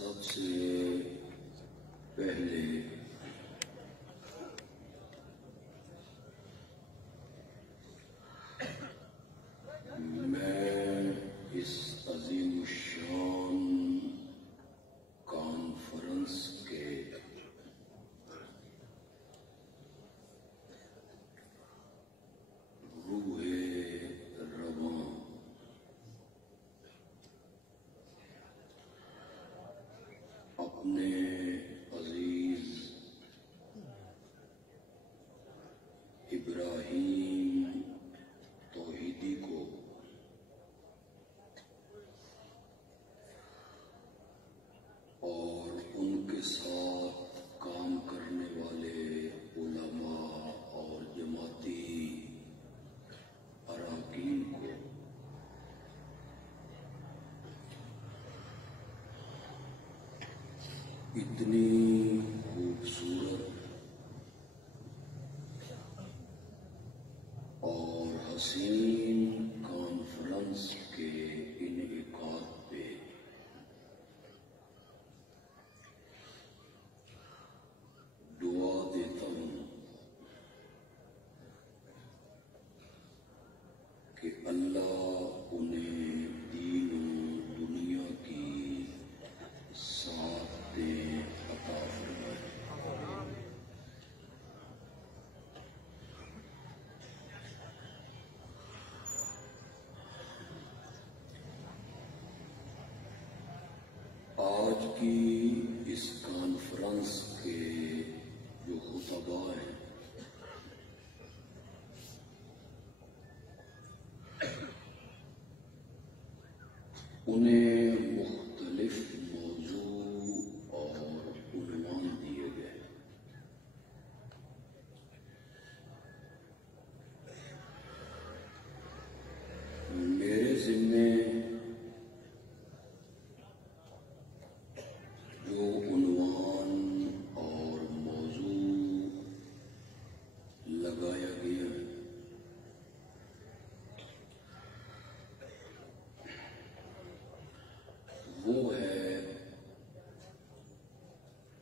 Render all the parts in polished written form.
سب سے پہلے میں اس عظیم الشان کانفرنس کے روح رواں اپنے عزیز ابراہیم توحیدی کو اور ان کے ساتھ کام کرنے والے علماء اور جماعتی اراکین کو اتنی خوبصورت اور حسین کانفرنس کے انعقاد پہ دعا دیتا ہوں کہ اللہ انہیں دین و دنیا کی سعادتیں عطا فرمائے۔ آج کی اس کانفرنس کے جو خطباء ہیں انہیں مختلف موضوع اور عنوان دیے گئے۔ میرے ذمے جو عنوان اور موضوع لگایا گیا وہ ہے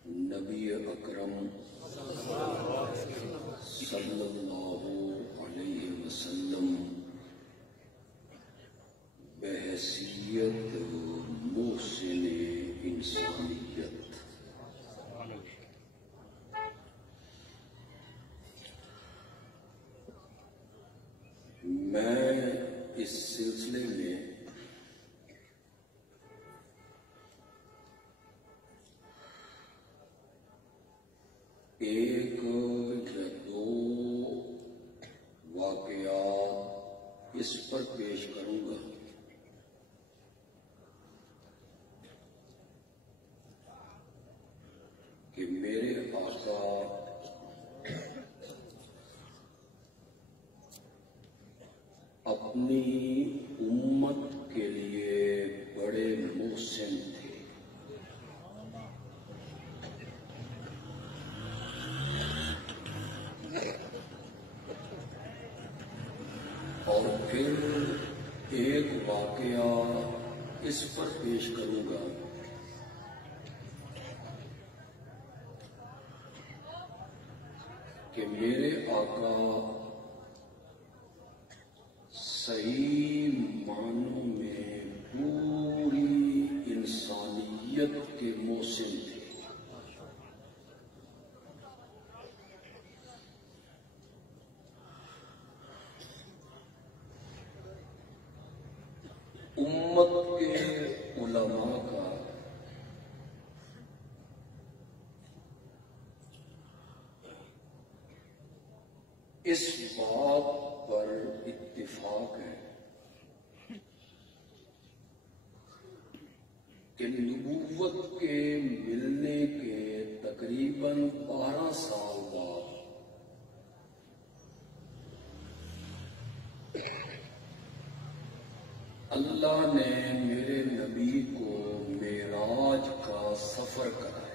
نبی اکرم صلی اللہ علیہ وسلم بحیثیت محسن انسانیت۔ میں اس سلسلے میں ایک یا دو واقعات اس پر پیش کروں گا کہ میرے آقا اپنی امت کے لیے بڑے محسن تھے۔ اور پھر ایک واقعہ اس پر پیش کروں گا کہ میرے آقا صحیح معنوں میں پوری انسانیت کے محسن تھے۔ امت کے علماء کا اس بات پر اتفاق ہے کہ نبوت کے ملنے کے تقریباً 12 سال بعد اللہ نے میرے نبی کو معراج کا سفر کرایا۔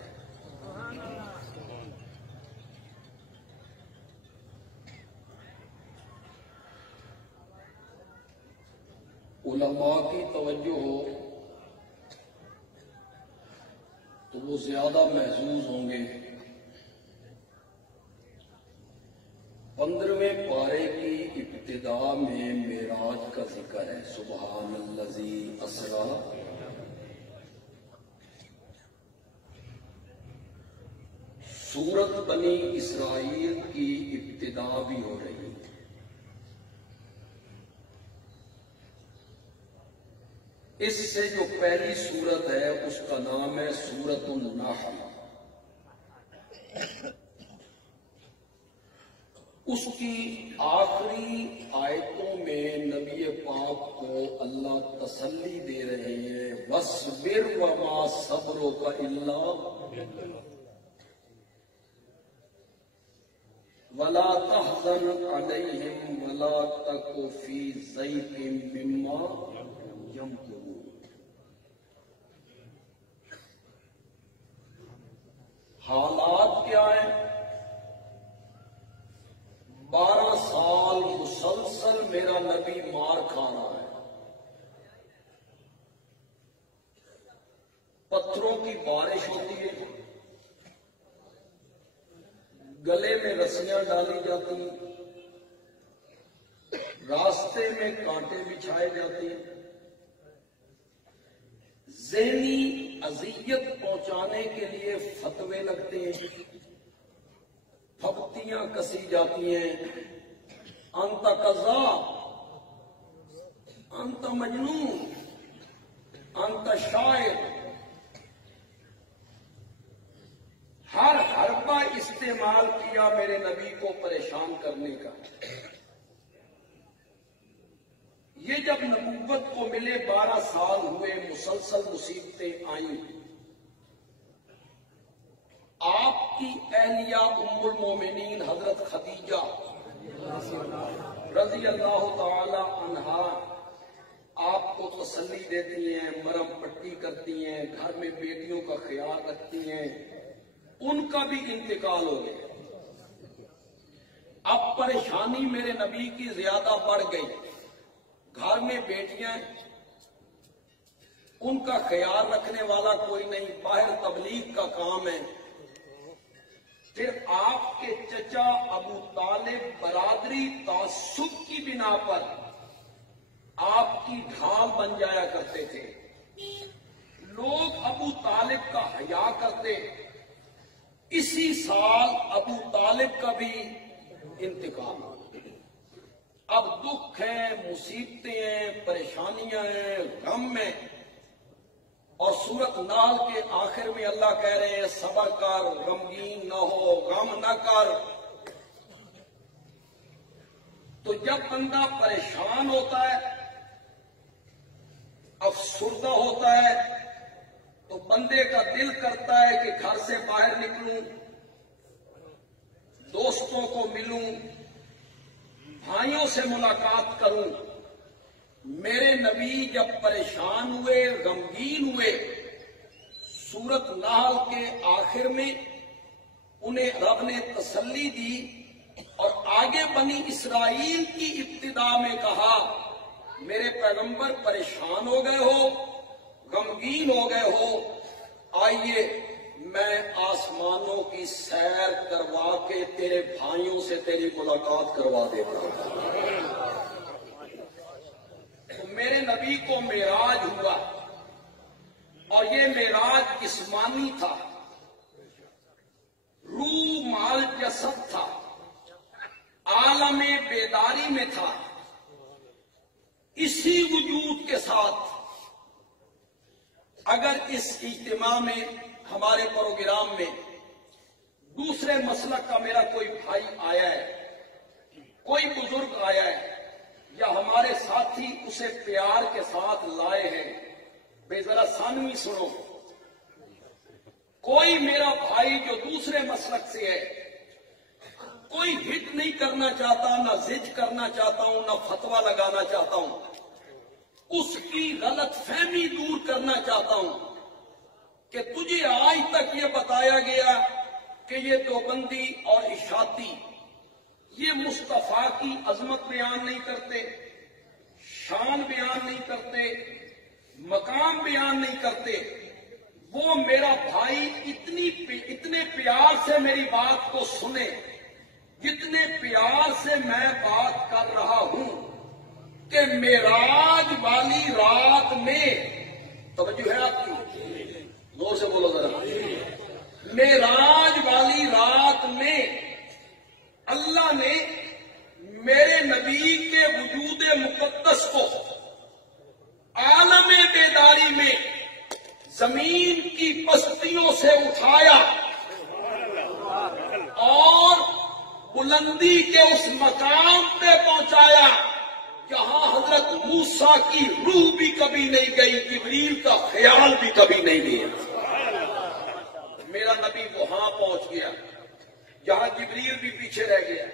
علماء کی توجہ ہو تو وہ زیادہ محظوظ ہوں گے۔ 15ویں پارے کی ابتدا میں معراج کا ذکر ہے، سبحان الذی اسرا۔ سورت بنی اسرائیل کی ابتدا بھی ہو رہی ہے۔ اس سے جو پہلی سورت ہے اس کا نام ہے سورت النحل۔ اس کی آخری آیتوں میں نبی پاک کو اللہ تسلی دے رہے ہیں، وَاصْبِرْ وَمَا صَبْرُكَ إِلَّا وَلَا تَحْزَنْ عَلَيْهِمْ وَلَا تَكُ فِي ضَيْقٍ مِّمَّا يَمْكُرُونَ۔ حالات کیا ہیں؟ 12 سال مسلسل میرا نبی مار کھا رہا ہے، پتھروں کی بارش ہوتی ہے، گلے میں رسیاں ڈالی جاتی ہیں، راستے میں کانٹے بچھائے جاتے ہیں، ذہنی اذیت پہنچانے کے لیے فتوے لگتے ہیں، پھپتیاں کسی جاتی ہیں، انت کذاب، انت مجنون، انت شاعر، ہر حربہ استعمال کیا میرے نبی کو پریشان کرنے کا۔ یہ جب نبوت کو ملے 12 سال ہوئے، مسلسل مصیبتیں آئیں۔ آپ کی اہلیہ ام المومنین حضرت خدیجہ رضی اللہ تعالی عنہا آپ کو تسلی دیتی ہیں، مرم پٹی کرتی ہیں، گھر میں بیٹیوں کا خیال رکھتی ہیں، ان کا بھی انتقال ہو گیا۔ اب پریشانی میرے نبی کی زیادہ بڑھ گئی، گھر میں بیٹیاں، ان کا خیال رکھنے والا کوئی نہیں، باہر تبلیغ کا کام ہے۔ پھر آپ کے چچا ابو طالب برادری تعصب کی بنا پر آپ کی ڈھال بن جایا کرتے تھے، لوگ ابو طالب کا حیا کرتے۔ اسی سال ابو طالب کا بھی انتقال ہوا۔ اب دکھ ہیں، مصیبتیں ہیں، پریشانیاں ہیں، غم ہیں، اور سورت نحل کے آخر میں اللہ کہہ رہے ہیں صبر کر، غمگین نہ ہو، غم نہ کر۔ تو جب بندہ پریشان ہوتا ہے، افسردہ ہوتا ہے، تو بندے کا دل کرتا ہے کہ گھر سے باہر نکلوں، دوستوں کو ملوں، بھائیوں سے ملاقات کروں۔ میرے نبی جب پریشان ہوئے، غمگین ہوئے، سورت نحل کے آخر میں انہیں رب نے تسلی دی، اور آگے بنی اسرائیل کی ابتدا میں کہا میرے پیغمبر پریشان ہو گئے ہو، غمگین ہو گئے ہو، آئیے میں آسمانوں کی سیر کروا کے تیرے بھائیوں سے تیری ملاقات کروا دیتا ہوں۔ تو میرے نبی کو معراج ہوا، اور یہ معراج جسمانی تھا، روح مال جسد تھا، عالم بیداری میں تھا۔ اسی وجود کے ساتھ اگر اس اجتماع میں، ہمارے پروگرام میں، دوسرے مسلک کا میرا کوئی بھائی آیا ہے، کوئی بزرگ آیا ہے، یا ہمارے ساتھی اسے پیار کے ساتھ لائے ہیں، بے ذرا ثانوی سنو، کوئی میرا بھائی جو دوسرے مسلک سے ہے، کوئی ہٹ نہیں کرنا چاہتا، نہ ضد کرنا چاہتا ہوں، نہ فتویٰ لگانا چاہتا ہوں، اس کی غلط فہمی دور کرنا چاہتا ہوں کہ تجھے آج تک یہ بتایا گیا کہ یہ دیوبندی اور اشاعتی یہ مصطفیٰ کی عظمت بیان نہیں کرتے، شان بیان نہیں کرتے، مقام بیان نہیں کرتے، وہ وہ میرا بھائی اتنے پیار سے میری بات کو سنے جتنے پیار سے میں بات کر رہا ہوں کہ معراج والی رات میں، توجہ ہے آپ کی؟ زور سے بولو ذرا۔ معراج والی رات میں اللہ نے میرے نبی کے وجود مقدس کو عالم بیداری میں زمین کی پستیوں سے اٹھایا اور بلندی کے اس مقام پہ پہنچایا جہاں حضرت موسیٰ کی روح بھی کبھی نہیں گئی، جبریل کا خیال بھی کبھی نہیں گیا۔ میرا نبی وہاں پہنچ گیا جہاں جبریل بھی پیچھے رہ گیا۔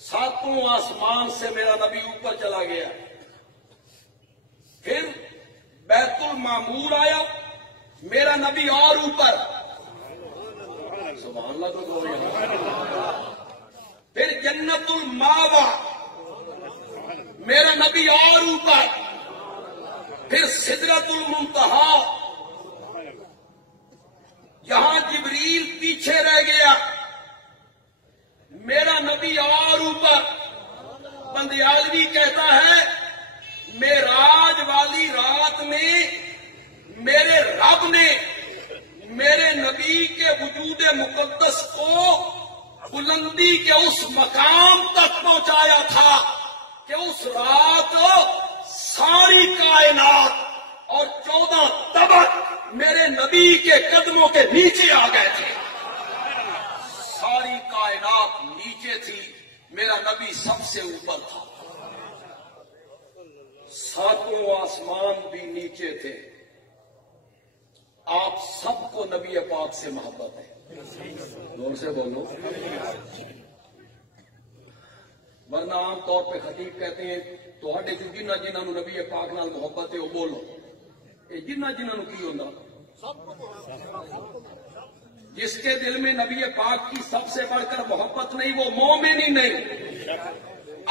ساتوں آسمان سے میرا نبی اوپر چلا گیا، پھر بیت المعمور آیا، میرا نبی اور اوپر، سبحان اللہ تو بول رہے ہیں۔ پھر جنت الماوا، میرا نبی اور اوپر، پھر سدرۃ المنتہا، یہاں جبریل پیچھے رہ گیا، میرا نبی اور اوپر۔ بندیالوی کہتا ہے معراج والی رات میں میرے رب نے میرے نبی کے وجود مقدس کو بلندی کے اس مقام تک پہنچایا تھا کہ اس رات ساری کائنات اور 14 طبق میرے نبی کے قدموں کے نیچے آ گئے تھے۔ ساری کائنات نیچے تھی، میرا نبی سب سے اوپر تھا۔ ساتوں آسمان بھی نیچے تھے۔ آپ سب کو نبی پاک سے محبت ہے، زور سے بولو۔ ورنہ عام طور پہ خطیب کہتے ہیں تو ہڈے جو جنہ جنہوں نے نبی پاک نال محبت ہے وہ بولو، یہ جنہ جنہوں نے کی ہوتا؟ جس کے دل میں نبی پاک کی سب سے بڑھ کر محبت نہیں وہ مومن ہی نہیں۔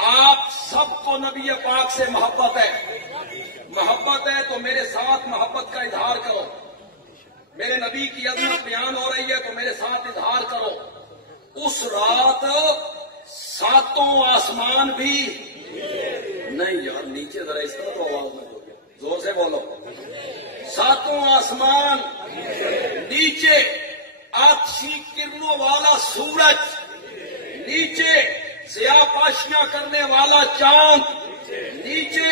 آپ سب کو نبی پاک سے محبت ہے، محبت ہے تو میرے ساتھ محبت کا اظہار کرو۔ میرے نبی کی عظمت بیان ہو رہی ہے تو میرے ساتھ اظہار کرو۔ اس رات ساتوں آسمان بھی نہیں، یار نیچے ذرا اس طرح تو آواز میں بولو، زور سے بولو۔ ساتوں آسمان نیچے، آتشی کرنوں والا سورج نیچے، سیاہ پاشیاں کرنے والا چاند نیچے،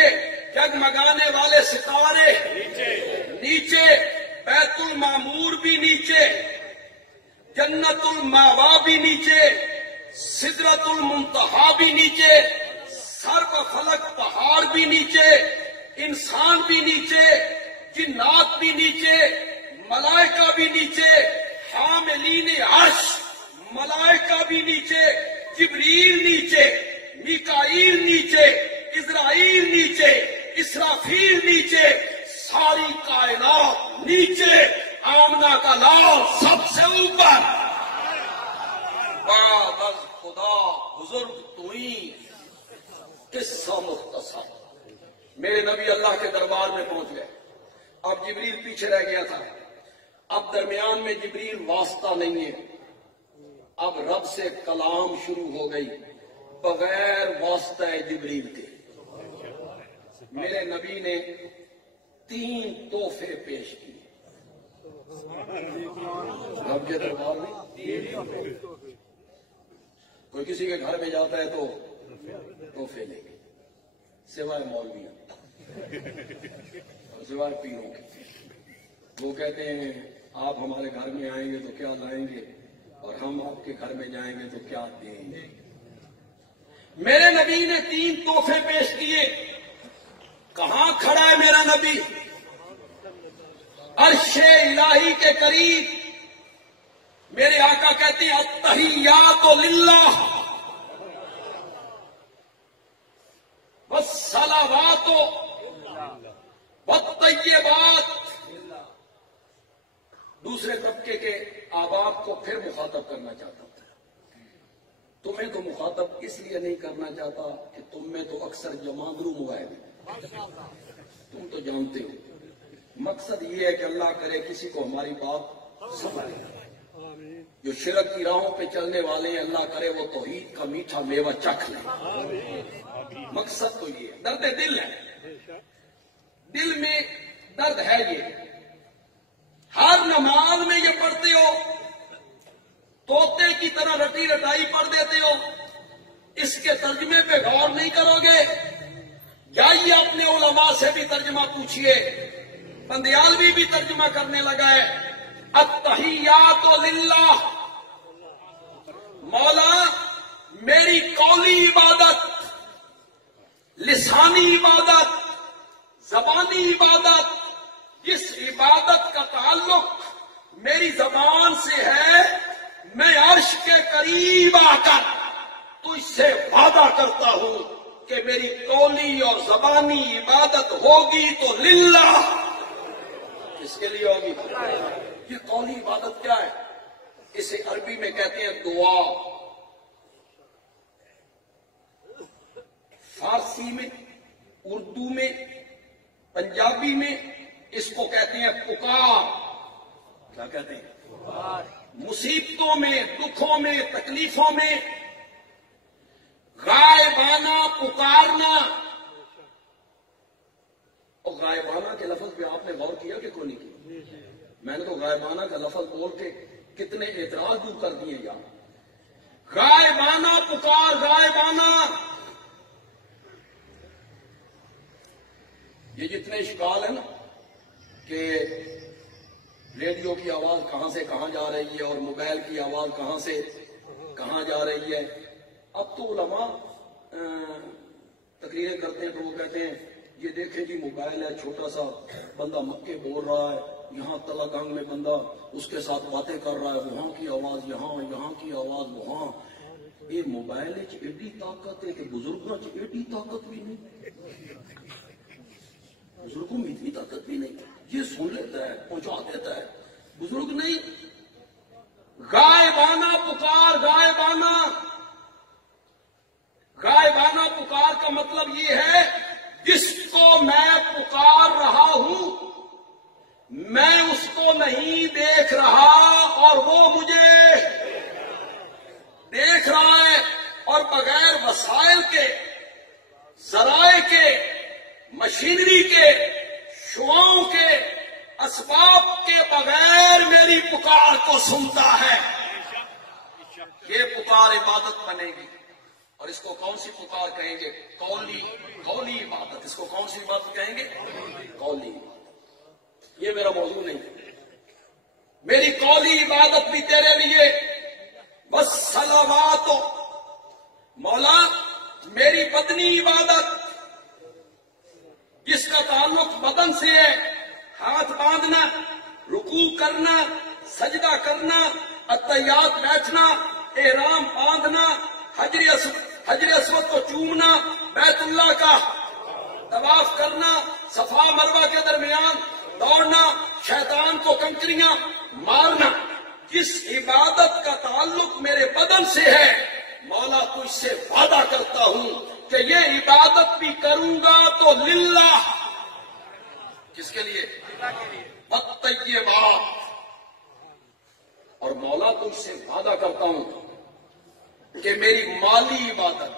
جگمگانے والے ستارے نیچے، بیت المعمور بھی نیچے، جنت الماوا بھی نیچے، سدرۃ المنتہا بھی نیچے، سرب فلک پہاڑ بھی نیچے، انسان بھی نیچے، جنات بھی نیچے، ملائکہ بھی نیچے، حاملین عرش ملائکہ بھی نیچے، جبریل نیچے، میکائیل نیچے، اسرائیل نیچے، اسرافیل نیچے، ساری کائنات نیچے، آمنہ کا لال سب سے اوپر۔ بعد از خدا بزرگ توئی، قصہ مختصر۔ میرے نبی اللہ کے دربار میں پہنچ گئے، اب جبریل پیچھے رہ گیا تھا، اب درمیان میں جبریل واسطہ نہیں ہے، اب رب سے کلام شروع ہو گئی بغیر واسطہ جبریل کے۔ میرے نبی نے 3 تحفے پیش کیے رب کے دربار میں۔ کوئی کسی کے گھر میں جاتا ہے تو تحفے لے کے، سوائے مولویوں اور سوائے پیروں کے۔ وہ کہتے ہیں آپ ہمارے گھر میں آئیں گے تو کیا لائیں گے اور ہم آپ کے گھر میں جائیں گے تو کیا دیں گے۔ میرے نبی نے 3 تحفے پیش کیے۔ کہاں کھڑا ہے میرا نبی؟ عرش الہی کے قریب۔ میرے آقا کہتے ہیں التحیات للہ والصلوات والطیبات۔ دوسرے طبقے کے احباب کو پھر مخاطب کرنا چاہتا ہوں۔ تمہیں تو مخاطب اس لیے نہیں کرنا چاہتا کہ تم میں تو اکثر جماندرو موائل ہیں، تم تو جانتے ہو مقصد یہ ہے کہ اللہ کرے کسی کو ہماری بات سمجھ آئے۔ جو شرک کی راہوں پہ چلنے والے ہیں اللہ کرے وہ توحید کا میٹھا میوہ چکھ لیں۔ مقصد تو یہ ہے، درد دل ہے، دل میں درد ہے۔ یہ ہر نماز میں یہ پڑھتے ہو، طوطے کی طرح رٹی رٹائی پڑھ دیتے ہو، اس کے ترجمے پہ غور نہیں کرو گے۔ جائیے اپنے علماء سے بھی ترجمہ پوچھئے، بندیالوی بھی ترجمہ کرنے لگا ہے، التحیات للہ، مولا میری قولی عبادت، لسانی عبادت، زبانی عبادت، جس عبادت کا تعلق میری زبان سے ہے، میں عرش کے قریب آ کر تجھ سے وعدہ کرتا ہوں کہ میری قولی اور زبانی عبادت ہوگی تو للہ، کس کے لیے ہوگی؟ یہ قولی عبادت کیا ہے؟ اسے عربی میں کہتے ہیں دعا، فارسی میں، اردو میں، پنجابی میں اس کو کہتے ہیں پکار۔ کیا کہتے ہیں؟ پکار۔ مصیبتوں میں، دکھوں میں، تکلیفوں میں غائبانہ پکارنا۔ اور غائبانہ کے لفظ پہ آپ نے غور کیا کہ کوئی نہیں کیا؟ میں نے تو غائبانہ کا لفظ بول کے کتنے اعتراض دور کر دیے یار۔ غائبانہ پکار، غائبانہ، یہ جتنے اشکال ہیں نا کہ ریڈیو کی آواز کہاں سے کہاں جا رہی ہے اور موبائل کی آواز کہاں سے کہاں جا رہی ہے۔ اب تو علماء تقریریں کرتے ہیں تو وہ کہتے ہیں یہ دیکھیں جی موبائل ہے، چھوٹا سا بندہ مکے بول رہا ہے، یہاں تلا گنگ میں بندہ اس کے ساتھ باتیں کر رہا ہے، وہاں کی آواز یہاں، یہاں کی آواز وہاں۔ یہ موبائل ایڈی طاقت ہے کہ بزرگوں ایڈی طاقت بھی نہیں، بزرگوں میں اتنی طاقت بھی نہیں، یہ سن لیتا ہے، پہنچا دیتا ہے، بزرگ نہیں۔ غائبانہ پکار، غائبانہ، غائبانہ پکار کا مطلب یہ ہے جس کو میں پکار رہا ہوں میں اس کو نہیں دیکھ رہا اور وہ مجھے دیکھ رہا ہے، اور بغیر وسائل کے، ذرائع کے، مشینری کے، شعاؤں کے، اسباب کے بغیر میری پکار کو سنتا ہے۔ یہ پکار عبادت بنے گی، اور اس کو کون سی پکار کہیں گے؟ قولی عبادت۔ اس کو کون سی عبادت کہیں گے؟ قولی عبادت۔ یہ میرا موضوع نہیں، میری قولی عبادت بھی تیرے لیے والصلوات، مولا میری بدنی عبادت جس کا تعلق بدن سے ہے، ہاتھ باندھنا، رکوع کرنا، سجدہ کرنا، اتحیات بیٹھنا، احرام باندھنا، حجر اسود کو چومنا، بیت اللہ کا طواف کرنا، صفا مروہ کے درمیان دوڑنا، شیطان کو کنکریاں مارنا، جس عبادت کا تعلق میرے بدن سے ہے، مولا تجھ سے وعدہ کرتا ہوں کہ یہ عبادت بھی کروں گا تو للہ، کس کے لیے؟ الطیبات۔ اور مولا تجھ سے وعدہ کرتا ہوں کہ میری مالی عبادت،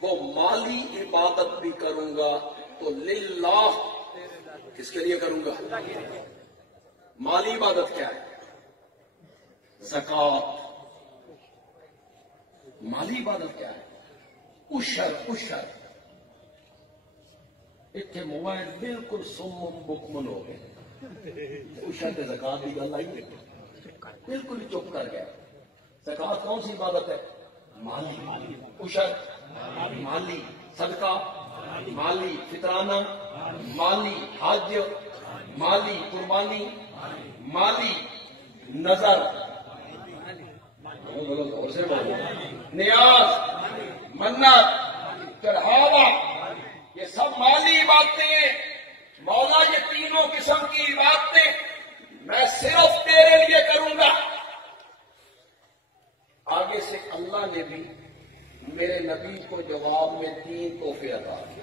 وہ مالی عبادت بھی کروں گا تو للہ، کس کے لیے کروں گا؟ مالی عبادت کیا ہے؟ زکوٰۃ۔ مالی عبادت کیا ہے؟ عشر۔ اتنے موبائل بالکل سمم بکمن ہو گئے، عشر کے زکوٰۃ کی گل آئی بالکل ہی چپ کر گیا۔ زکوٰۃ کون سی عبادت ہے؟ مالی۔ عشر مالی، صدقہ مالی، فطرانہ مالی، حج مالی، قربانی مالی، نظر، نیاز، منت، چڑھاوا، یہ سب مالی باتیں ہیں۔ مولا یہ تینوں قسم کی باتیں میں صرف تیرے لیے کروں گا۔ آگے سے اللہ نے بھی میرے نبی کو جواب میں 3 تحفے عطا کیے۔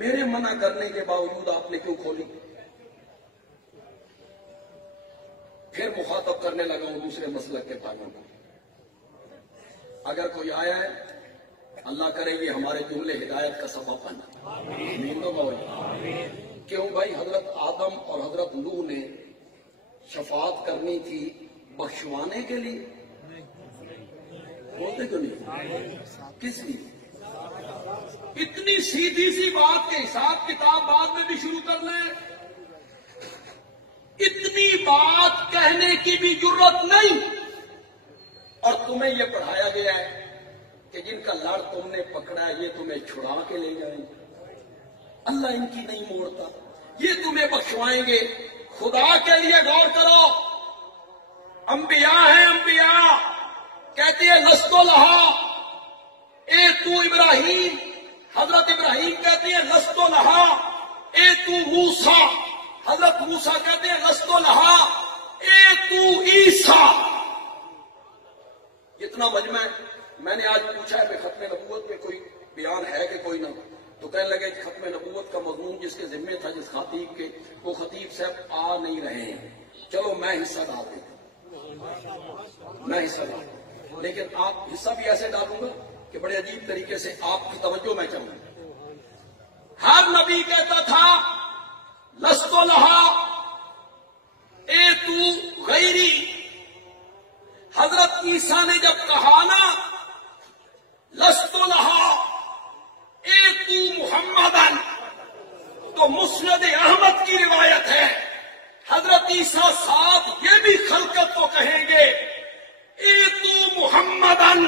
میرے منع کرنے کے باوجود آپ نے کیوں کھولی؟ پھر مخاطب کرنے لگا ہوں دوسرے مسلک کے تعلق کو. اگر کوئی آیا ہے اللہ کرے یہ ہمارے جملے ہدایت کا سبب بنا. آمین تو بھائی. کیوں بھائی؟ حضرت آدم اور حضرت نوح نے شفاعت کرنی تھی بخشوانے کے لیے، بولتے کیوں نہیں؟ کس لیے؟ اتنی سیدھی سی بات کے حساب کتاب بعد میں بھی شروع کر لیں. اتنی بات کہنے کی بھی ضرورت نہیں. اور تمہیں یہ پڑھایا گیا ہے کہ جن کا لڑ تم نے پکڑا ہے یہ تمہیں چھڑا کے لے جائیں گے. اللہ ان کی نہیں موڑتا، یہ تمہیں بخشوائیں گے. خدا کے لیے غور کرو. انبیاء ہیں، انبیاء کہتے ہیں لستو لہا اے تو ابراہیم. حضرت ابراہیم کہتے ہیں لستو لہا اے تو موسیٰ. حضرت موسیٰ کہتے ہیں لستو لہا اے تو عیسیٰ. اتنا مجمع ہے. میں نے آج پوچھا ہے کہ ختم نبوت میں کوئی بیان ہے کہ کوئی نہ، تو کہنے لگے کہ ختم نبوت کا مضمون جس کے ذمے تھا جس خطیب کے، وہ خطیب صاحب آ نہیں رہے ہیں. چلو میں حصہ ڈال دیتا ہوں، میں حصہ ڈال دوں، لیکن آپ حصہ بھی ایسے ڈالوں گا کہ بڑے عجیب طریقے سے آپ کی توجہ میں چاہوں گا. ہر نبی کہتا تھا لستو لہا اے تو غیری. حضرت عیسیٰ نے جب کہا نا لستو لہا اے تو محمدن، تو مسند احمد کی روایت ہے حضرت عیسیٰ صاحب یہ بھی خلقت کو کہیں گے اے تو محمدن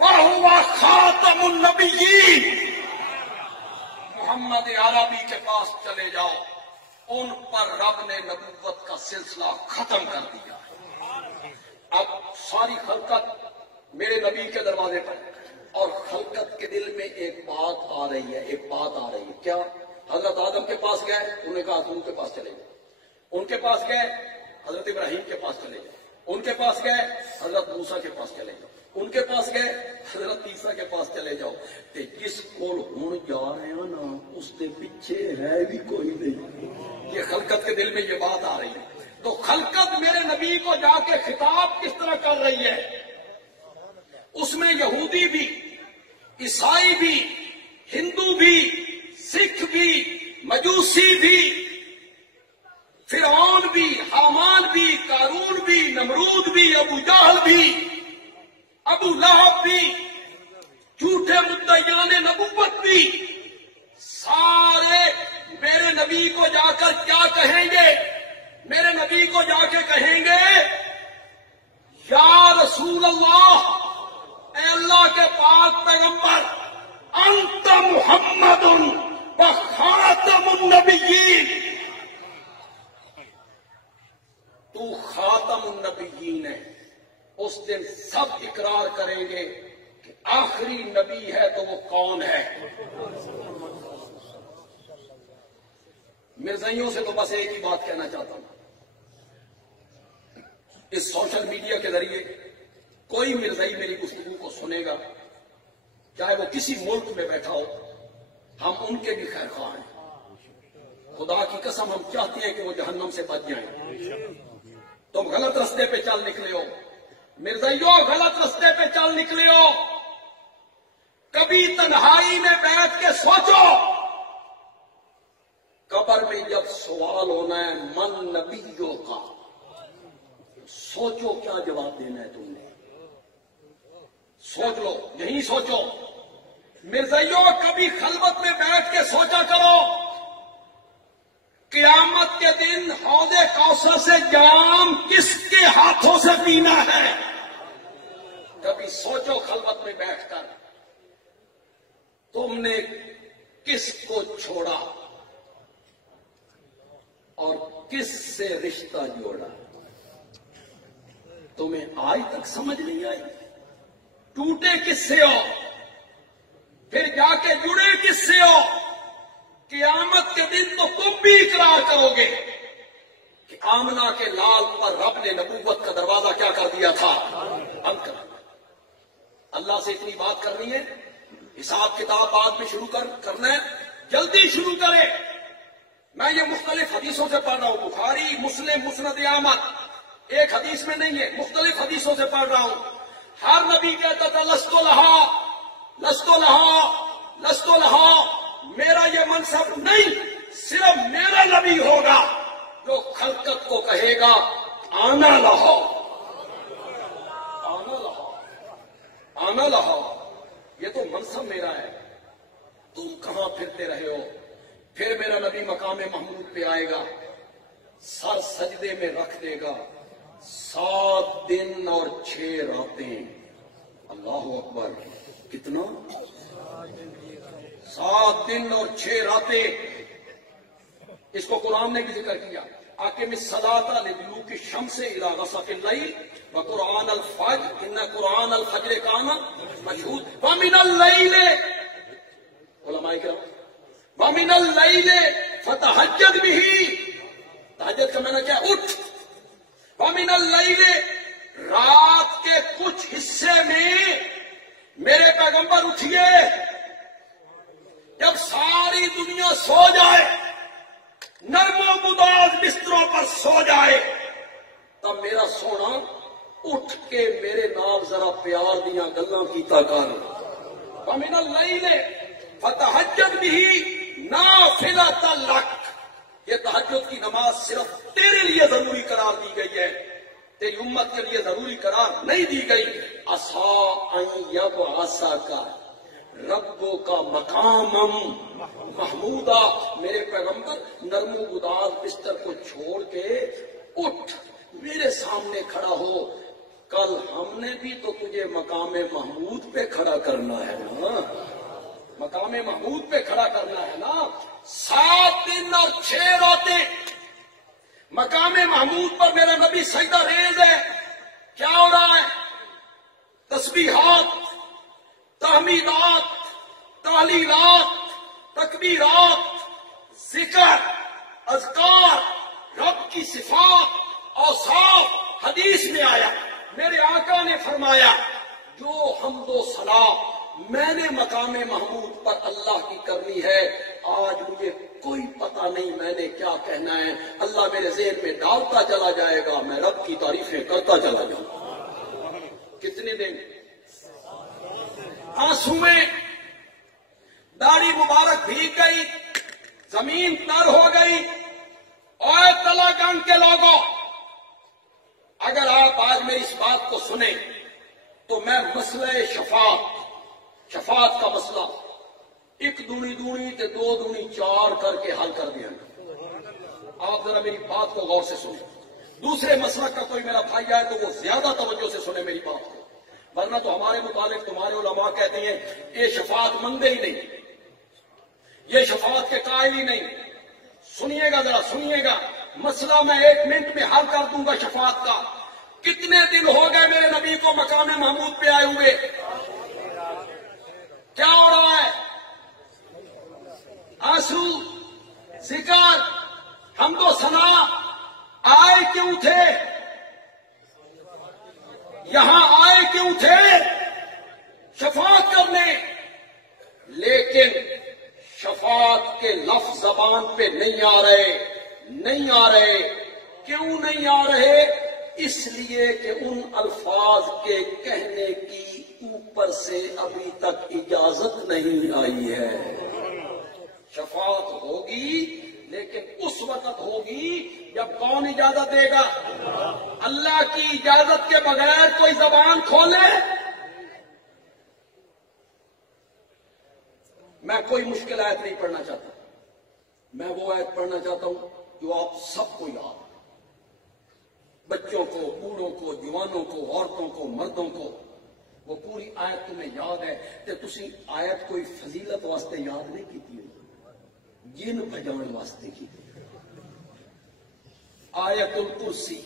وہو خاتم النبیین. محمد عربی کے پاس چلے جاؤ، ان پر رب نے نبوت کا سلسلہ ختم کر دیا. اب ساری خلقت میرے نبی کے دروازے پر، اور خلقت کے دل میں ایک بات آ رہی ہے، ایک بات آ رہی ہے. کیا؟ حضرت آدم کے پاس گئے، انہوں نے کہا ان کے پاس چلے جائیں. ان کے پاس گئے، حضرت ابراہیم کے پاس چلے جائیں. ان کے پاس گئے، حضرت موسیٰ کے پاس چلے جاؤ. ان کے پاس گئے، حضرت عیسیٰ کے پاس چلے جاؤ. تے جس کول ہن جا رہے ہیں نا اس کے پیچھے ہے بھی کوئی نہیں. یہ خلقت کے دل میں یہ بات آ رہی ہے. تو خلقت میرے نبی کو جا کے خطاب کس طرح کر رہی ہے؟ اس میں یہودی بھی، عیسائی بھی، ہندو بھی، سکھ بھی، مجوسی بھی، فرعون بھی، حامان بھی، قارون بھی، نمرود بھی، ابو جہل بھی، ابو لہب بھی، جھوٹے مدعیان نبوت بھی، سارے میرے نبی کو جا کر کیا کہیں گے؟ میرے نبی کو جا کے کہیں گے یا رسول اللہ، اے اللہ کے پاک پیغمبر، انت محمد وخاتم النبیین. تو خاتم النبیین ہے. اس دن سب اقرار کریں گے کہ آخری نبی ہے تو وہ کون ہے. مرزائیوں سے تو بس ایک ہی بات کہنا چاہتا ہوں. اس سوشل میڈیا کے ذریعے کوئی مرزائی میری گفتگو کو سنے گا، چاہے وہ کسی ملک میں بیٹھا ہو، ہم ان کے بھی خیر خواہ ہیں. خدا کی قسم ہم چاہتے ہیں کہ وہ جہنم سے بچ جائیں. تم غلط رستے پہ چل نکلے ہو، مرزائیوں غلط رستے پہ چل نکلے ہو. کبھی تنہائی میں بیٹھ کے سوچو، قبر میں جب سوال ہونا ہے من نبیوں کا، سوچو کیا جواب دینا ہے تم نے. سوچ لو، یہی سوچو. مرزائیوں کبھی خلوت میں بیٹھ کے سوچا کرو، قیامت کے دن حوض کوثر سے جام کس کے ہاتھوں سے پینا ہے. کبھی سوچو خلوت میں بیٹھ کر تم نے کس کو چھوڑا اور کس سے رشتہ جوڑا. تمہیں آج تک سمجھ نہیں آئی. ٹوٹے کس سے ہو، پھر جا کے جڑے کس سے ہو. قیامت کے دن تو تم بھی اقرار کرو گے کہ آمنہ کے لال پر رب نے نبوت کا دروازہ کیا کر دیا تھا، بند کر دیا. اللہ سے اتنی بات کرنی ہے، حساب کتاب بعد میں شروع کرنا ہے. جلدی شروع کرے. میں یہ مختلف حدیثوں سے پڑھ رہا ہوں، بخاری، مسلم، مسند احمد، ایک حدیث میں نہیں ہے، مختلف حدیثوں سے پڑھ رہا ہوں. ہر نبی کہتا تھا لست لہا، لست لہا، لست لہا، میرا یہ منصب نہیں، صرف میرا نبی ہوگا جو خلقت کو کہے گا آنا لہا، آنا لہا، آنا لہا. یہ تو منصب میرا ہے، تم کہاں پھرتے رہے ہو؟ پھر میرا نبی مقام محمود پہ آئے گا، سر سجدے میں رکھ دے گا، 7 دن اور 6 راتیں. اللہ اکبر، کتنا؟ 7 دن اور 6 راتیں. اس کو قرآن نے بھی ذکر کیا، اقم الصلاۃ لدلوک الشمس الی غسق اللیل وقرآن الفجر ان قرآن الفجر کان مشہود ومن اللیل. علماء کرام وَمِنَ اللَّيْلِ فَتَهَجَّدْ بِهِ، تہجد کا معنی کیا؟ اٹھ. وَمِنَ اللَّيْلِ، رات کے کچھ حصے میں میرے پیغمبر اٹھیے، جب ساری دنیا سو جائے، نرم و گداز بستروں پر سو جائے، تب میرا سونا اٹھ کے میرے نام ذرا پیار دیا گلاں کیتا کر. وَمِنَ اللَّيْلِ فَتَهَجَّدْ بِهِ نافلۃ لک، یہ تہجد کی نماز صرف تیرے لیے ضروری قرار دی گئی ہے، تیری امت کے لیے ضروری قرار نہیں دی گئی. عسیٰ ان یبعثک ربک مقاما محمودا. میرے پیغمبر نرم و گداز بستر کو چھوڑ کے اٹھ میرے سامنے کھڑا ہو. کل ہم نے بھی تو تجھے مقام محمود پہ کھڑا کرنا ہے نا، مقام محمود پہ کھڑا کرنا ہے نا. 7 دن اور 6 راتیں مقام محمود پر میرا نبی سجدہ ریز ہے. کیا ہو رہا ہے؟ تسبیحات، تحمیدات، تحلیلات، تکبیرات، ذکر، اذکار، رب کی صفات، اوصاف حدیث میں آیا. میرے آقا نے فرمایا جو حمد و ثنا میں نے مقام محمود پر اللہ کی کرنی ہے، آج مجھے کوئی پتہ نہیں میں نے کیا کہنا ہے، اللہ میرے ذہن میں ڈالتا چلا جائے گا، میں رب کی تعریفیں کرتا چلا جاؤں گا. کتنے دن؟ آنسو میں داڑھی مبارک بھیگ گئی، زمین تر ہو گئی. اور تلا گنگ کے لوگوں، اگر آپ آج میری اس بات کو سنیں تو میں مسئلہ شفاعت کا مسئلہ 1 دونی 2 دونی 4 کر کے حل کر دیا. آپ ذرا میری بات کو غور سے سنیں. دوسرے مسلک کا کوئی میرا بھائی آئے تو وہ زیادہ توجہ سے سنے میری بات کو، ورنہ تو ہمارے متعلق تمہارے علماء کہتے ہیں یہ شفاعت مندے ہی نہیں، یہ شفاعت کے قائل ہی نہیں. سنیے گا، ذرا سنیے گا، مسئلہ میں 1 منٹ میں حل کر دوں گا شفاعت کا. کتنے دن ہو گئے میرے نبی کو مقام محمود پہ آئے ہوئے؟ کیا ہو رہا ہے؟ آنسو، ذکر، حمد و ثنا. آئے کیوں تھے یہاں؟ آئے کیوں تھے؟ شفاعت کرنے. لیکن شفاعت کے لفظ زبان پہ نہیں آ رہے، نہیں آ رہے. کیوں نہیں آ رہے؟ اس لیے کہ ان الفاظ کے کہنے کی اوپر سے ابھی تک اجازت نہیں آئی ہے. شفاعت ہوگی لیکن اس وقت ہوگی جب کون اجازت دے گا؟ اللہ کی اجازت کے بغیر کوئی زبان کھولے؟ میں کوئی مشکل آیت نہیں پڑھنا چاہتا، میں وہ آیت پڑھنا چاہتا ہوں جو آپ سب کو یاد ہے، بچوں کو، بوڑھوں کو، جوانوں کو، عورتوں کو، مردوں کو. وہ پوری آیت تمہیں یاد ہے کہ تسی آیت کوئی فضیلت واسطے یاد نہیں کی تھی، جن بجان واسطے کی تھی. آیت الکرسی،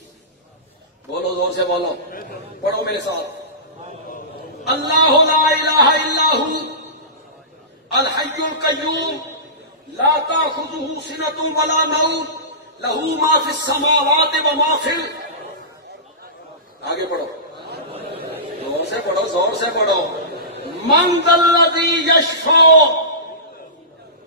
بولو زور سے بولو، پڑھو میرے ساتھ. اللہ لا الہ الا ہو الحی القیوم لا تأخذہ سنۃ ولا نوم لہ ما فی السماوات و ما فی آگے پڑھو، زور سے پڑھو، زور سے پڑھو. من ذا الذی یشفع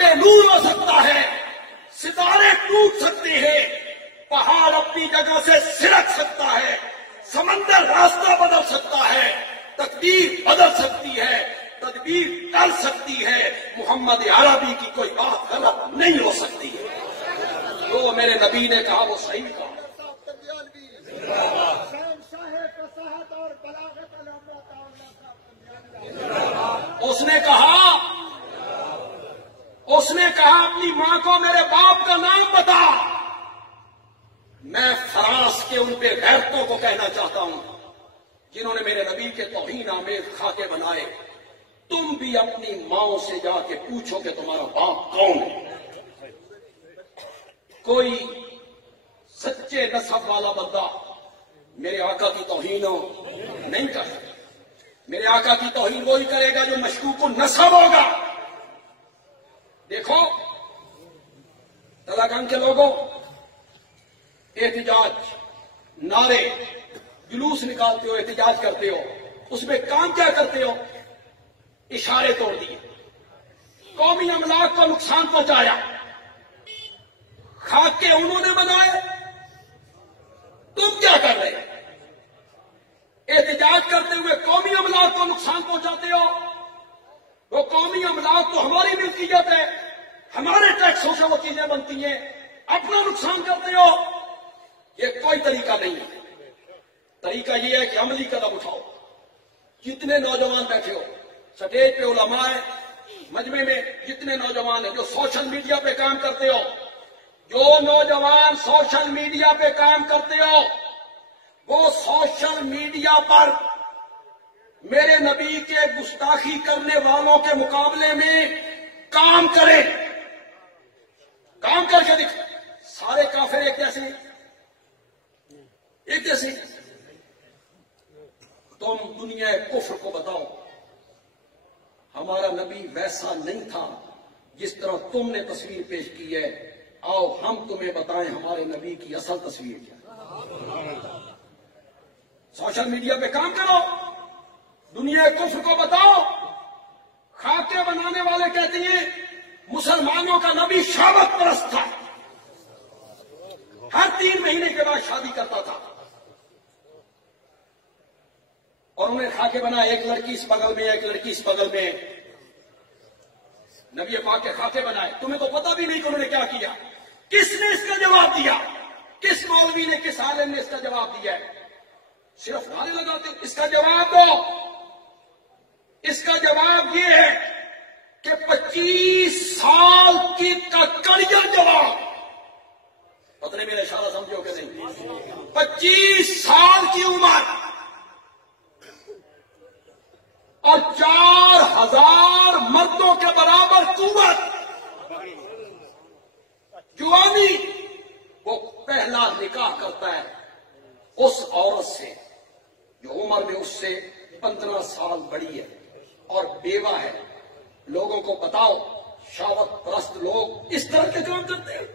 بے نور ہو سکتا ہے، ستارے ٹوٹ سکتے ہیں، پہاڑ اپنی جگہ سے سرک سکتا ہے، سمندر راستہ بدل سکتا ہے، تقدیر بدل سکتی ہے، تدبیر ٹل سکتی ہے، محمد عربی کی کوئی بات غلط نہیں ہو سکتی ہے۔ جو میرے نبی نے کہا وہ صحیح کہا۔ اس نے کہا اپنی ماں کو میرے باپ کا نام بتا۔ میں فرانس کے ان پہ غیرتوں کو کہنا چاہتا ہوں جنہوں نے میرے نبی کے توہین آمیز خاکے بنائے، تم بھی اپنی ماں سے جا کے پوچھو کہ تمہارا باپ کون ہے۔ کوئی سچے نسب والا بندہ میرے آقا کی توہین نہیں کر سکتا۔ میرے آقا کی توہین وہی کرے گا جو مشکوک النسب ہوگا۔ دیکھو تلاگنگ کے لوگوں، احتجاج، نعرے، جلوس نکالتے ہو، احتجاج کرتے ہو، اس میں کام کیا کرتے ہو؟ اشارے توڑ دیے، قومی املاک کو نقصان پہنچایا، خاکے انہوں نے بنائے، تم کیا کر رہے ہو؟ احتجاج کرتے ہوئے قومی املاک کو نقصان پہنچاتے ہو۔ وہ قومی املاک تو ہماری ملکیت ہے، ہمارے ٹیکسوں سے وہ چیزیں بنتی ہیں، اپنا نقصان کرتے ہو۔ یہ کوئی طریقہ نہیں ہے۔ طریقہ یہ ہے کہ عملی قدم اٹھاؤ۔ جتنے نوجوان بیٹھے ہو، سٹیج پہ علماء ہیں، مجمع میں جتنے نوجوان ہیں جو سوشل میڈیا پہ کام کرتے ہو، جو نوجوان سوشل میڈیا پہ کام کرتے ہو، وہ سوشل میڈیا پر میرے نبی کے گستاخی کرنے والوں کے مقابلے میں کام کریں، کام کر کے دکھ۔ سارے کافر ایک جیسے، ایک جیسے۔ تم دنیا کفر کو بتاؤ ہمارا نبی ویسا نہیں تھا جس طرح تم نے تصویر پیش کی ہے، آؤ ہم تمہیں بتائیں ہمارے نبی کی اصل تصویر کیا۔ سوشل میڈیا پہ کام کرو، دنیا کفر کو بتاؤ۔ خاکے بنانے والے کہتے ہیں مسلمانوں کا نبی شہوت پرست تھا، ہر 3 مہینے کے بعد شادی کرتا تھا، اور انہیں خاکے بنا، ایک لڑکی اس بغل میں، ایک لڑکی اس بغل میں، نبی پاک کے خاکے بنائے۔ تمہیں تو پتہ بھی نہیں کہ انہوں نے کیا کیا، کس نے اس کا جواب دیا، کس مولوی نے، کس عالم نے اس کا جواب دیا ہے؟ صرف نعرے لگاتے ہو۔ اس کا جواب دو۔ اس کا جواب یہ ہے کہ 25 سال کی کڑیا جواب، پتہ نہیں میرا اشارہ سمجھو کہ نہیں، 25 سال کی عمر اور 4000 مردوں کے برابر قوت، جوانی، وہ پہلا نکاح کرتا ہے اس عورت سے جو عمر میں اس سے 15 سال بڑی ہے اور بیوہ ہے۔ لوگوں کو بتاؤ شہوت پرست لوگ اس طرح کے کام کرتے ہیں۔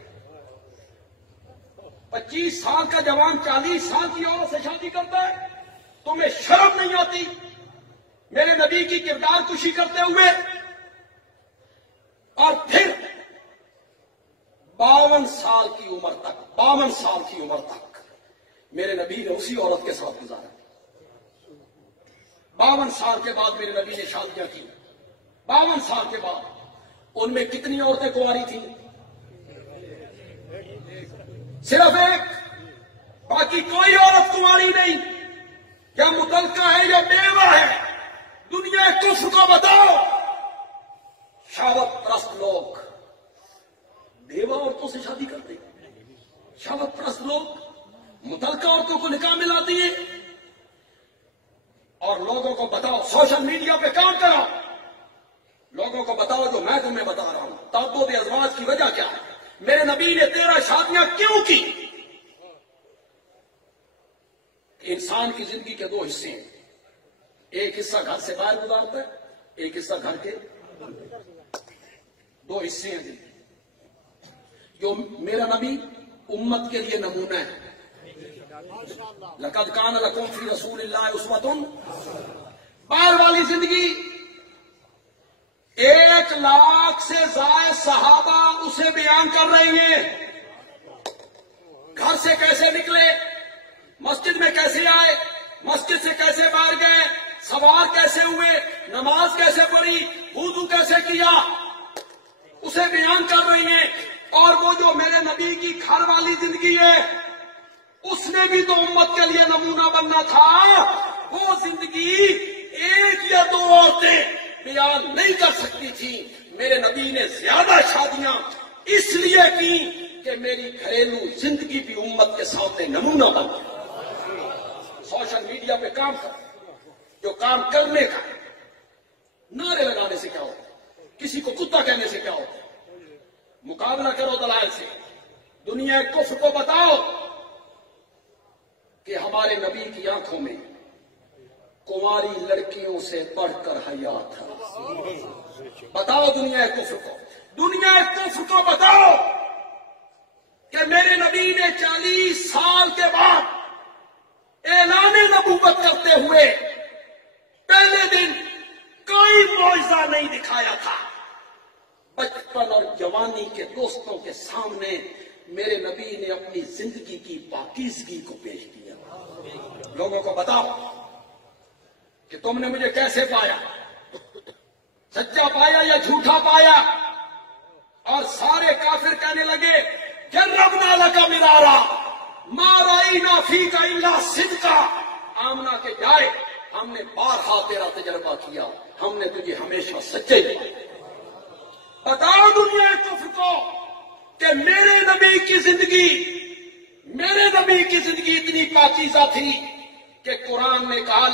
25 سال کا جوان 40 سال کی عورت سے شادی کرتا ہے، تمہیں شرم نہیں آتی میرے نبی کی کردار کشی کرتے ہوئے؟ اور پھر 52 سال کی عمر تک، 52 سال کی عمر تک میرے نبی نے اسی عورت کے ساتھ گزارا۔ 52 سال کے بعد میرے نبی نے شادیاں کی۔ 52 سال کے بعد ان میں کتنی عورتیں کنواری تھیں؟ صرف ایک، باقی کوئی عورت کنواری نہیں، یا متعلقہ ہے یا بیوہ ہے۔ دنیا کفر کو بتاؤ شہوت پرست لوگ بیوہ عورتوں سے شادی کرتے ہیں، شہوت پرست لوگ متعلقہ عورتوں کو نکاح میں لاتی ہیں۔ اور لوگوں کو بتاؤ سوشل میڈیا پہ کام کرو، لوگوں کو بتاؤ جو میں تمہیں بتا رہا ہوں، تعدد ازواج کی وجہ کیا ہے، میرے نبی نے 13 شادیاں کیوں کی؟ انسان کی زندگی کے 2 حصے ہیں، ایک حصہ گھر سے باہر گزارتا ہے، ایک حصہ گھر کے، 2 حصے ہیں زندگی۔ جو میرا نبی امت کے لیے نمونہ ہے، لقد کان لکم فی رسول اللہ اسوۃ، باہر والی زندگی 1 لاکھ سے زائد صحابہ اسے بیان کر رہے ہیں، گھر سے کیسے نکلے، مسجد میں کیسے آئے، مسجد سے کیسے باہر گئے، سوار کیسے ہوئے، نماز کیسے پڑھی، وضو کیسے کیا، اسے بیان کر رہی ہیں۔ اور وہ جو میرے نبی کی گھر والی زندگی ہے، اس نے بھی تو امت کے لیے نمونہ بننا تھا۔ وہ زندگی ایک یا دو عورتیں بیان نہیں کر سکتی تھی۔ میرے نبی نے زیادہ شادیاں اس لیے کی کہ میری گھریلو زندگی بھی امت کے سامنے نمونہ بن گئی۔ سوشل میڈیا پہ کام کر، جو کام کرنے کا، نعرے لگانے سے کیا ہوتا ہے، کسی کو کتا کہنے سے کیا ہوتا ہے، مقابلہ کرو دلائل سے، دنیا کفر کو بتاؤ کہ ہمارے نبی کی آنکھوں میں کنواری لڑکیوں سے بڑھ کر حیا تھا۔ بتاؤ دنیا کفر کو، دنیا کفر کو بتاؤ کہ میرے نبی نے 40 سال کے بعد اعلان نبوت کرتے ہوئے پہلے دن کوئی معجزہ نہیں دکھایا تھا۔ بچپن اور جوانی کے دوستوں کے سامنے میرے نبی نے اپنی زندگی کی پاکیزگی کو پیش کیا۔ لوگوں کو بتاؤ کہ تم نے مجھے کیسے پایا، سچا پایا یا جھوٹا پایا؟ اور سارے کافر کہنے لگے جربنا لک مرارا ما رأینا فیک الا صدقا۔ آمنہ کے جائے، ہم نے بارہا تیرا تجربہ کیا، ہم نے تجھے ہمیشہ سچے پایا۔ بتاؤ دنیا کفر کو کہ میرے نبی کی زندگی اتنی پاکیزہ تھی کہ قرآن نے کہا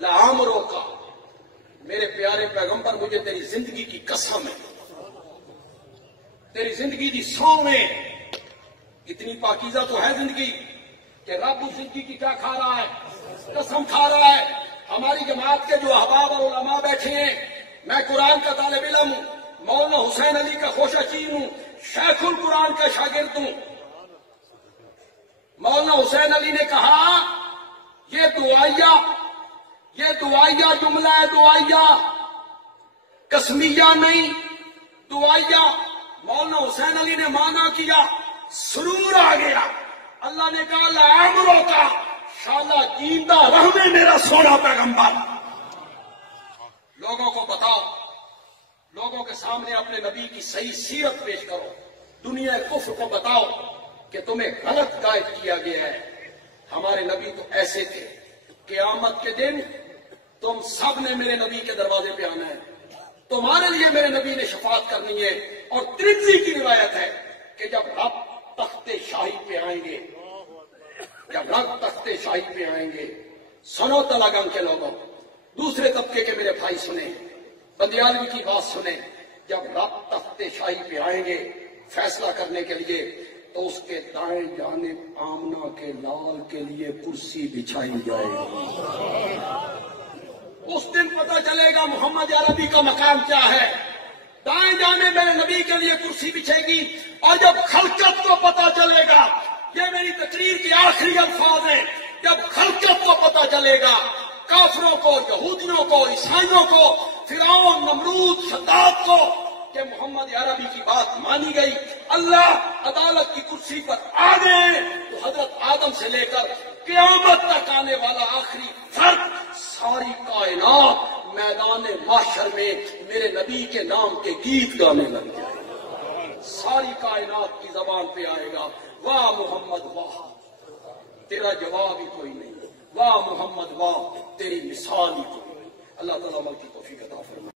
لعمرو کا۔ میرے پیارے پیغمبر، مجھے تیری زندگی کی قسم ہے، تیری زندگی دی سو میں اتنی پاکیزہ تو ہے زندگی کہ رب اس زندگی کی کیا کھا رہا ہے، قسم کھا رہا ہے۔ ہماری جماعت کے جو احباب اور علماء بیٹھے ہیں، میں قرآن کا طالب علم ہوں، مولانا حسین علی کا خوش چین ہوں، شیخ القرآن کا شاگرد ہوں۔ مولانا حسین علی نے کہا یہ دعائیا جملہ ہے، دعائیا قسمیہ نہیں، دعائیا۔ مولانا حسین علی نے مانا کیا، سرور آ گیا۔ اللہ نے کہا لعمرو کا، شالا جیندہ رہنے میرا سونا پیغمبر۔ لوگوں کو بتاؤ، لوگوں کے سامنے اپنے نبی کی صحیح سیرت پیش کرو، دنیا کفر کو بتاؤ کہ تمہیں غلط قائد کیا گیا ہے۔ ہمارے نبی تو ایسے تھے، قیامت کے دن تم سب نے میرے نبی کے دروازے پہ آنا ہے، تمہارے لیے میرے نبی نے شفاعت کرنی ہے۔ اور ترمذی کی روایت ہے کہ جب رب تخت شاہی پہ آئیں گے، سنو تلاگنگ کے لوگوں، دوسرے طبقے کے میرے بھائی سنیں، بندیالوی کی بات سنیں، جب رب تخت شاہی پہ آئیں گے فیصلہ کرنے کے لیے، تو اس کے دائیں جانب آمنہ کے لال کے لیے کرسی بچھائی جائے گی۔ اس دن پتہ چلے گا محمد عربی کا مقام کیا ہے۔ دائیں جانب میرے نبی کے لیے کرسی بچھے گی، اور جب خلقت کو پتہ چلے گا، یہ میری تقریر کے آخری الفاظ ہیں، جب خلقت کو پتہ چلے گا، کافروں کو، یہودیوں کو، عیسائیوں کو، فرعون، نمرود، شداد کو، کہ محمد عربی کی بات مانی گئی، اللہ عدالت کی کرسی پر آ گئے، تو حضرت آدم سے لے کر قیامت تک آنے والا آخری فرد، ساری کائنات میدان محشر میں میرے نبی کے نام کے گیت گانے لگ جائے۔ ساری کائنات کی زبان پہ آئے گا، واہ محمد واہ، تیرا جواب ہی کوئی نہیں، واہ محمد واہ، تیری مثال ہی کوئی نہیں۔ اللہ تعالیٰ عمل کی توفیق